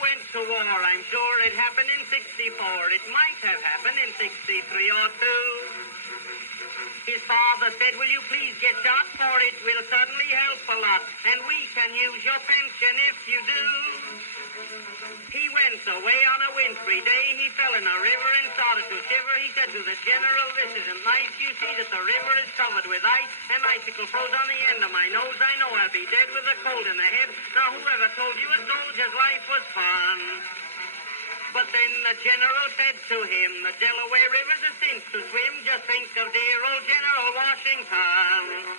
went to war. I'm sure it happened in 64. It might have happened in 63 or 2. His father said, will you please get shot, for it will certainly help a lot, and we can use your pension if you do. He went away on a wintry day. He fell in a river and started to shiver. He said to the general, this isn't nice. You see that the river is covered with ice, and icicle froze on the end of my nose. I know I'll be dead with a cold in the head. Now whoever told you a soldier's life was fun? But then the general said to him, the Delaware River's a cinch to swim. Just think of dear old General Washington.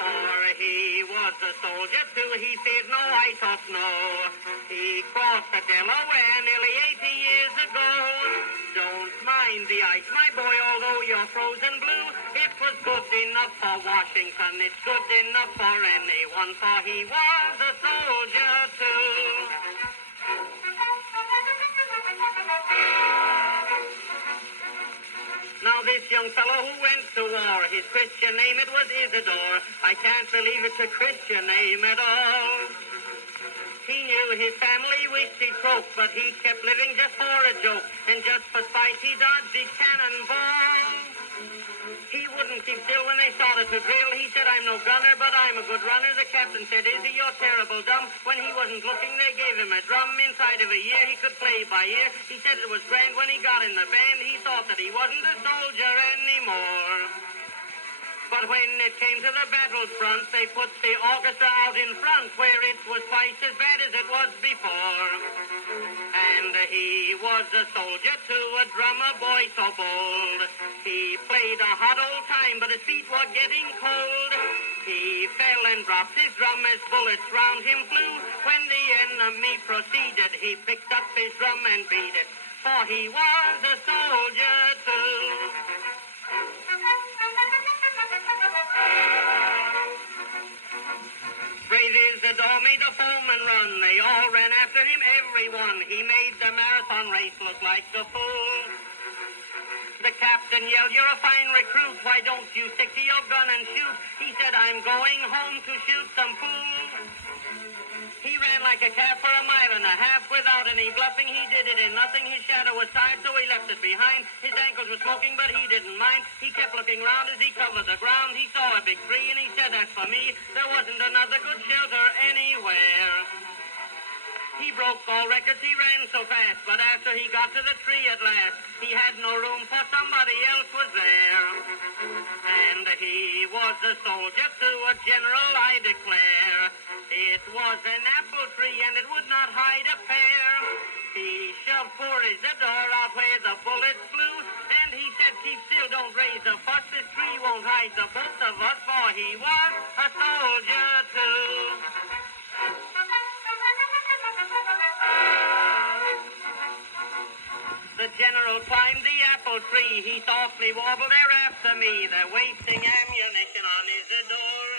For he was a soldier too. He feared no ice or snow. He crossed the Delaware nearly 80 years ago. Don't mind the ice, my boy, although you're frozen blue. It was good enough for Washington. It's good enough for anyone, for he was a soldier too. Now this young fellow who went to war, his Christian name it was Isidore. I can't believe it's a Christian name at all. He knew his family wished he'd croak, but he kept living just for a joke, and just for spite he dodged his cannonball. He wouldn't keep still when they started to drill. He said, I'm no gunner, but I'm a good runner. The captain said, Izzy, you're terrible dumb. When he wasn't looking, they gave him a drum. Inside of a year, he could play by ear. He said it was grand when he got in the band. He thought that he wasn't a soldier anymore. But when it came to the battle front, they put the orchestra out in front, where it was twice as bad as it was before. And he was a soldier too, a drummer boy so bold. He played a hot old time, but his feet were getting cold. He fell and dropped his drum as bullets round him flew. When the enemy proceeded, he picked up his drum and beat it, for he was a soldier too. Brave Isidore made the foeman run. They all ran after him, everyone. He made the marathon race look like a fool. The captain yelled, you're a fine recruit. Why don't you stick to your gun and shoot? He said, I'm going home to shoot some fools. He ran like a calf for 1.5 miles without any bluffing. He did it in nothing. His shadow was tired, so he left it behind. His ankles were smoking, but he didn't mind. He kept looking round as he covered the ground. He saw a big tree, and he said, that's for me. There wasn't another good shelter anywhere. He broke all records, he ran so fast, but after he got to the tree at last, he had no room, for somebody else was there. And he was a soldier to a general, I declare. It was an apple tree, and it would not hide a pear. He shoved poor Isidore out where the bullets flew, and he said, keep still, don't raise a fuss. This tree won't hide the both of us, for he was a soldier too. The general climbed the apple tree. He softly warbled, they're after me. They're wasting ammunition on Isidore.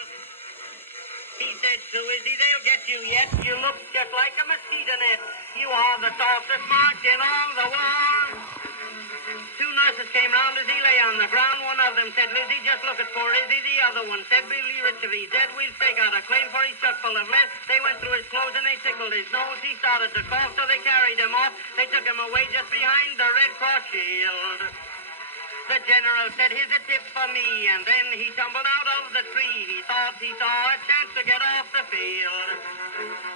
He said to Izzy, they'll get you yet. You look just like a mosquito net. You are the softest march in all the war. 2 nurses came round as he lay on the ground. One of them said, Lizzie, just look at poor Izzy. The other one said, Billy Rich, if he's dead, we'll stake out a claim, for he's stuck full of lead. They went through his clothes and they tickled his nose. He started to cough, so they carried him off. They took him away just behind the Red Cross shield. The general said, here's a tip for me, and then he tumbled out of the tree. He thought he saw a chance to get off the field.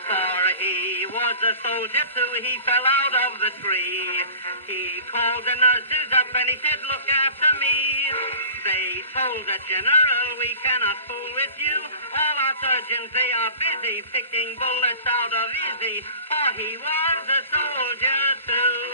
For he was a soldier too, he fell out of the tree. He called the nurses up and he said, look after me. They told the general, we cannot fool with you. All our surgeons, they are busy picking bullets out of Izzy, for he was a soldier too.